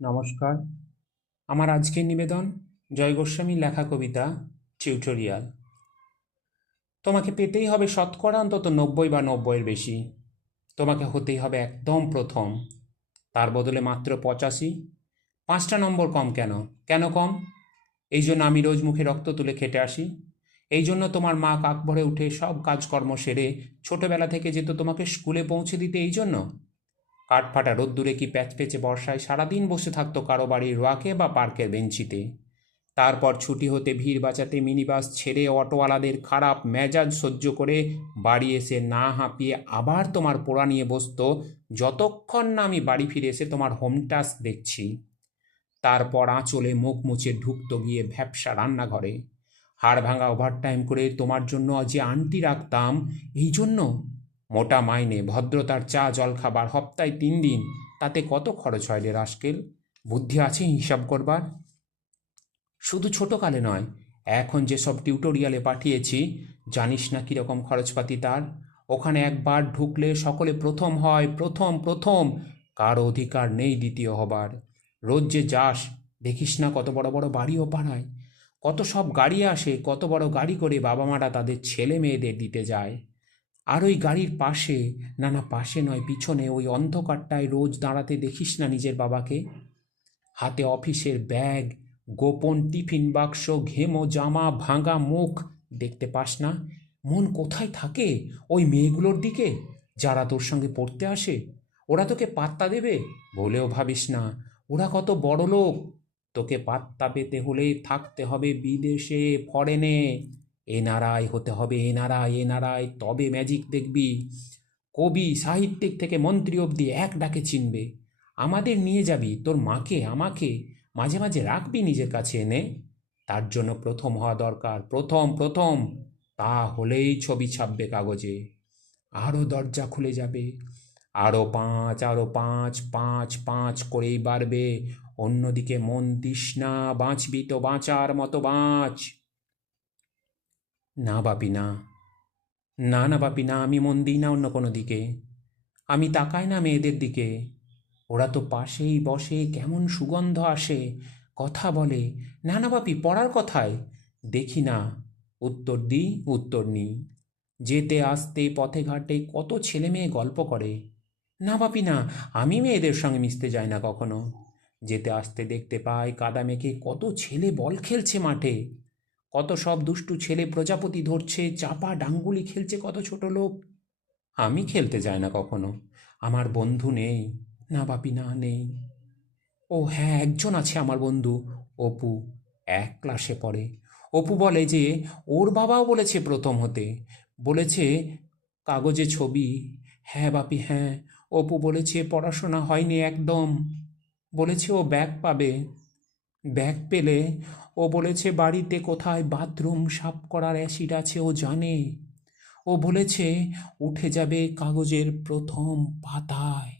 নমস্কার। আমার আজকের নিবেদন জয় গোস্বামীর লেখা কবিতা টিউটোরিয়াল। তোমাকে পেতেই হবে শতকরা অন্তত 90 বা 90-এর বেশি। তোমাকে হতেই হবে একদম প্রথম, তার বদলে মাত্র 85। 5টা নম্বর কম কেন? কেন কম? এই জন্য আমি রোজ মুখে রক্ত তুলে খেটে আসি। এই জন্য তোমার মা কাক ভরে উঠে সব কাজকর্ম সেরে ছোটবেলা থেকে যেত তোমাকে স্কুলে পৌঁছে দিতে। এই জন্য কাঠফাটা রোদ্দুরে কি প্যাচপ্যাচে বর্ষায় সারাদিন বসে থাকতো কারো বাড়ির রোয়াকে বা পার্কের বেঞ্চিতে। তারপর ছুটি হতে ভিড় বাঁচাতে মিনিবাস ছেড়ে অটোওয়ালাদের খারাপ মেজাজ সহ্য করে বাড়ি এসে না হাঁপিয়ে আবার তোমার পোড়া নিয়ে বসতো যতক্ষণ না আমি বাড়ি ফিরে এসে তোমার হোম টাস্ক দেখছি। তারপর আঁচলে মুখ মুছে ঢুকতো গিয়ে ভ্যাপসা রান্নাঘরে। হাড় ভাঙা ওভারটাইম করে তোমার জন্য যে আন্টি রাখতাম, এই জন্য মোটা মাইনে ভদ্রতার চা জলখাবার সপ্তাহে 3 দিন, তাতে কত খরচ হয় রে রাস্কেল? বুদ্ধি আছে হিসাব করবার? শুধু ছোটকালে নয়, এখন যেসব টিউটোরিয়ালে পাঠিয়েছি, জানিস না কীরকম খরচপাতি তার? ওখানে একবার ঢুকলে সকলে প্রথম হয়, প্রথম প্রথম, কারো অধিকার নেই দ্বিতীয় হবার। রোজ যে যাস, দেখিস না কত বড় বড় বাড়িও পাড়ায়, কত সব গাড়ি আসে, কত বড় গাড়ি করে বাবা মারা তাদের ছেলে মেয়েদের দিতে যায়। আর ওই গাড়ির পাশে, না না পাশে নয় পিছনে, ওই অন্ধকারটায় রোজ দাঁড়াতে দেখিস না নিজের বাবাকে? হাতে অফিসের ব্যাগ, গোপন টিফিন বাক্স, ঘেমো জামা, ভাঙা মুখ, দেখতে পাস না? মন কোথায় থাকে ওই মেয়েগুলোর দিকে যারা তোর সঙ্গে পড়তে আসে? ওরা তোকে পাত্তা দেবে? বলেও ভাবিস না। ওরা কত বড় লোক। তোকে পাত্তা পেতে হলে থাকতে হবে বিদেশে, ফরেনে। এনআরআই হতে হবে, এনআরআই এনআরআই, তবে ম্যাজিক দেখবি। কবি সাহিত্যিক থেকে মন্ত্রী অবধি এক ডাকে চিনবে। আমাদের নিয়ে যাবি, তোর মাকে আমাকে মাঝে মাঝে রাখবি নিজের কাছে এনে। তার জন্য প্রথম হওয়া দরকার, প্রথম প্রথম। তা হলেই ছবি ছাপবে কাগজে, আরও দরজা খুলে যাবে। আরও 5, আরও 5, 5, 5 করেই বাড়বে। অন্যদিকে মন দিস না, বাঁচবি তো বাঁচার মতো বাঁচ। না বাপি না, না না বাপি না, আমি মন দিই না অন্য কোনো দিকে। আমি তাকাই না মেয়েদের দিকে। ওরা তো পাশেই বসে, কেমন সুগন্ধ আসে, কথা বলে। না না বাপি, পড়ার কথায় দেখি না, উত্তর দিই উত্তর নিই। যেতে আসতে পথে ঘাটে কত ছেলে মেয়ে গল্প করে। না বাপি না, আমি মেয়েদের সঙ্গে মিশতে যাই না কখনো। যেতে আসতে দেখতে পাই কাদা মেখে কত ছেলে বল খেলছে মাঠে, কত সব দুষ্টু ছেলে প্রজাপতি ধরছে, চাপা ডাঙ্গুলি খেলছে কত ছোট লোক। আমি খেলতে যাই না কখনো, আমার বন্ধু নেই। না বাপি না, নেই। ও হ্যাঁ, একজন আছে আমার বন্ধু, অপু, এক ক্লাসে পড়ে। অপু বলে যে ওর বাবাও বলেছে প্রথম হতে, বলেছে কাগজে ছবি। হ্যাঁ বাপি হ্যাঁ, অপু বলেছে পড়াশোনা হয়নি একদম, বলেছে ও ব্যাগ পাবে। ব্যাগ পেলে ও বলেছে বাড়িতে কোথায় বাথরুম সাফ করার অ্যাসিড আছে ও জানে। ও বলেছে উঠে যাবে কাগজের প্রথম পাতায়।